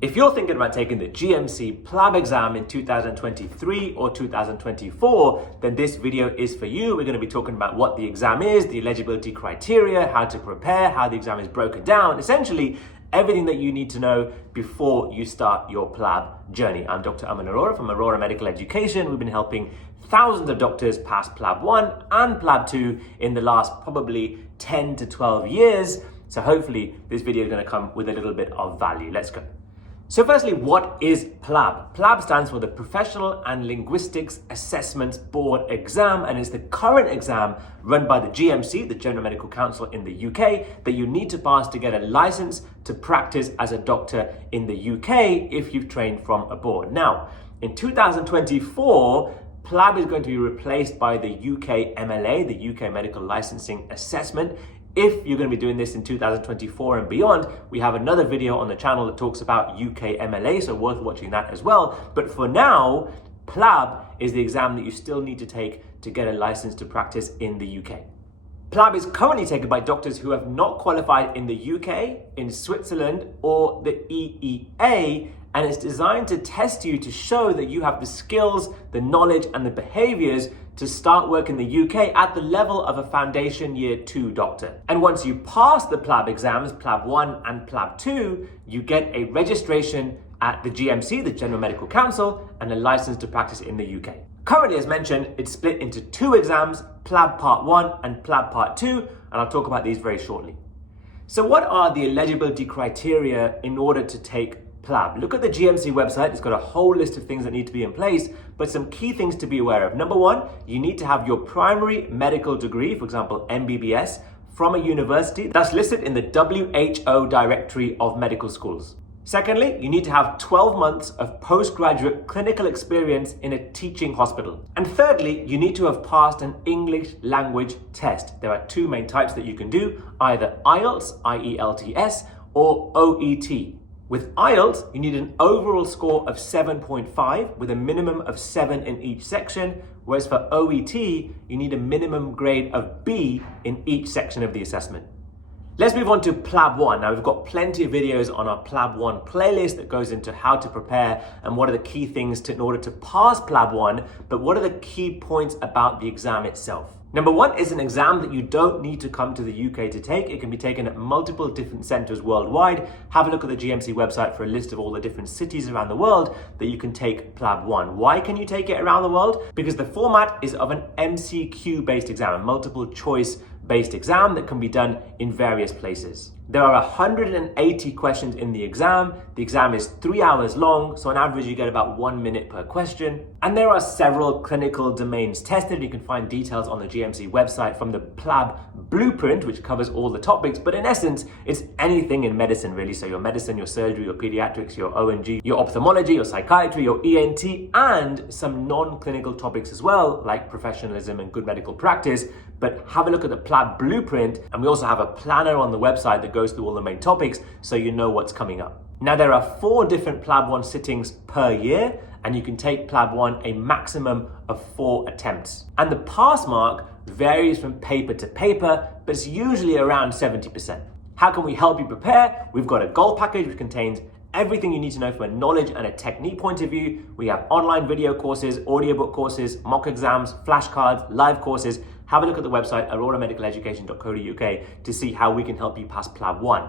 If you're thinking about taking the GMC PLAB exam in 2023 or 2024, then this video is for you. We're going to be talking about what the exam is, the eligibility criteria, how to prepare, how the exam is broken down, essentially everything that you need to know before you start your PLAB journey. I'm Dr. Arora from Arora Medical Education. We've been helping thousands of doctors pass PLAB 1 and PLAB 2 in the last probably 10 to 12 years. So hopefully this video is going to come with a little bit of value. Let's go. So firstly, what is PLAB? PLAB stands for the Professional and Linguistics Assessments Board Exam, and it's the current exam run by the GMC, the General Medical Council in the UK, that you need to pass to get a license to practice as a doctor in the UK if you've trained from abroad. Now, in 2024, PLAB is going to be replaced by the UK MLA, the UK Medical Licensing Assessment. If you're going to be doing this in 2024 and beyond, we have another video on the channel that talks about UK MLA, so worth watching that as well. But for now, PLAB is the exam that you still need to take to get a license to practice in the UK. PLAB is currently taken by doctors who have not qualified in the UK, in Switzerland, or the EEA, and it's designed to test you to show that you have the skills, the knowledge, and the behaviors to start work in the UK at the level of a foundation year 2 doctor. And once you pass the PLAB exams, PLAB 1 and PLAB 2, you get a registration at the GMC, the General Medical Council, and a license to practice in the UK. Currently, as mentioned, it's split into 2 exams, PLAB Part 1 and PLAB Part 2, and I'll talk about these very shortly. So what are the eligibility criteria in order to take PLAB? Look at the GMC website. It's got a whole list of things that need to be in place, but some key things to be aware of. Number 1, you need to have your primary medical degree, for example, MBBS, from a university that's listed in the WHO directory of medical schools. Secondly, you need to have 12 months of postgraduate clinical experience in a teaching hospital. And thirdly, you need to have passed an English language test. There are 2 main types that you can do, either IELTS, IELTS, or OET. With IELTS, you need an overall score of 7.5 with a minimum of 7 in each section, whereas for OET, you need a minimum grade of B in each section of the assessment. Let's move on to PLAB 1. Now, we've got plenty of videos on our PLAB 1 playlist that goes into how to prepare and what are the key things in order to pass PLAB 1, but what are the key points about the exam itself? Number 1 is an exam that you don't need to come to the UK to take. It can be taken at multiple different centres worldwide. Have a look at the GMC website for a list of all the different cities around the world that you can take PLAB 1. Why can you take it around the world? Because the format is of an MCQ-based exam, a multiple choice-based exam that can be done in various places. There are 180 questions in the exam. The exam is 3 hours long, so on average you get about 1 minute per question. And there are several clinical domains tested. You can find details on the GMC website from the PLAB blueprint, which covers all the topics, but in essence, it's anything in medicine really. So your medicine, your surgery, your pediatrics, your ONG, your ophthalmology, your psychiatry, your ENT, and some non-clinical topics as well, like professionalism and good medical practice. But have a look at the PLAB blueprint, and we also have a planner on the website that goes through all the main topics so you know what's coming up. Now, there are 4 different PLAB 1 sittings per year, and you can take PLAB 1 a maximum of 4 attempts. And the pass mark varies from paper to paper, but it's usually around 70%. How can we help you prepare? We've got a gold package which contains everything you need to know from a knowledge and a technique point of view. We have online video courses, audiobook courses, mock exams, flashcards, live courses. Have a look at the website, aroramedicaleducation.co.uk, to see how we can help you pass PLAB 1.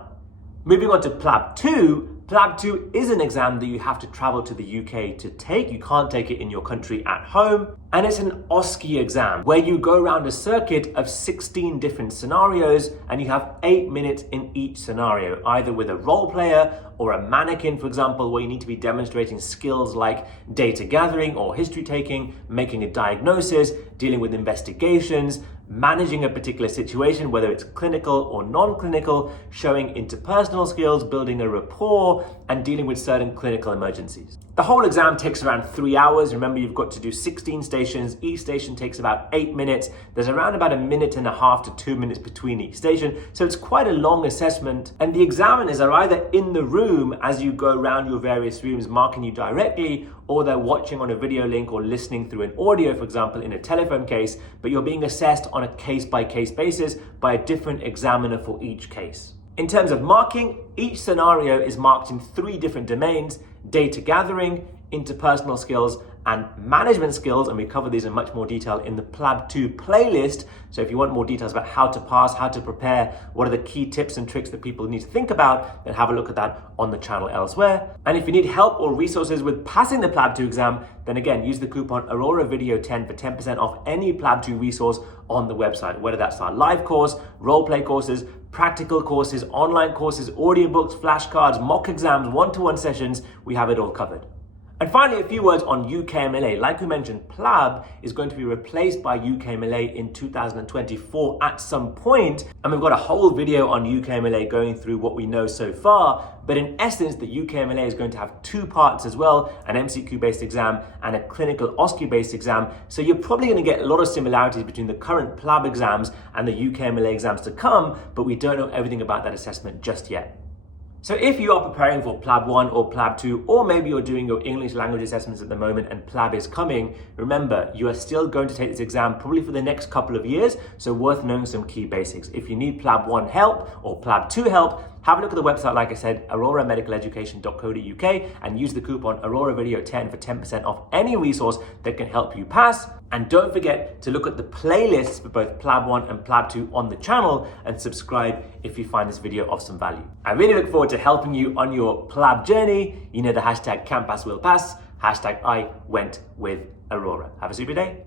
Moving on to PLAB 2. PLAB 2 is an exam that you have to travel to the UK to take. You can't take it in your country at home. And it's an OSCE exam where you go around a circuit of 16 different scenarios and you have 8 minutes in each scenario, either with a role player or a mannequin, for example, where you need to be demonstrating skills like data gathering or history taking, making a diagnosis, dealing with investigations, managing a particular situation, whether it's clinical or non-clinical, showing interpersonal skills, building a rapport, and dealing with certain clinical emergencies. The whole exam takes around 3 hours. Remember, you've got to do 16 stations. Each station takes about 8 minutes. There's around about 1.5 minutes to 2 minutes between each station. So it's quite a long assessment. And the examiners are either in the room as you go around your various rooms marking you directly, or they're watching on a video link or listening through an audio, for example, in a telephone case, but you're being assessed on a case-by-case basis by a different examiner for each case. In terms of marking, each scenario is marked in 3 different domains: data gathering, interpersonal skills, and management skills, and we cover these in much more detail in the PLAB 2 playlist. So if you want more details about how to pass, how to prepare, what are the key tips and tricks that people need to think about, then have a look at that on the channel elsewhere. And if you need help or resources with passing the PLAB 2 exam, then again, use the coupon Arora Video 10 for 10% off any PLAB 2 resource on the website, whether that's our live course, role play courses, practical courses, online courses, audiobooks, flashcards, mock exams, one-to-one sessions, we have it all covered. And finally, a few words on UKMLA. Like we mentioned, PLAB is going to be replaced by UKMLA in 2024 at some point, and we've got a whole video on UKMLA going through what we know so far. But in essence, the UKMLA is going to have 2 parts as well, an MCQ-based exam and a clinical OSCE-based exam. So you're probably going to get a lot of similarities between the current PLAB exams and the UKMLA exams to come, but we don't know everything about that assessment just yet. So if you are preparing for PLAB 1 or PLAB 2, or maybe you're doing your English language assessments at the moment and PLAB is coming, remember, you are still going to take this exam probably for the next couple of years, so worth knowing some key basics. If you need PLAB 1 help or PLAB 2 help, have a look at the website, like I said, auroramedicaleducation.co.uk, and use the coupon AuroraVideo10 for 10% off any resource that can help you pass. And don't forget to look at the playlists for both PLAB 1 and PLAB 2 on the channel, and subscribe if you find this video of some value. I really look forward to helping you on your PLAB journey. You know the hashtag #CanPassWillPass, hashtag I went with Arora. Have a super day.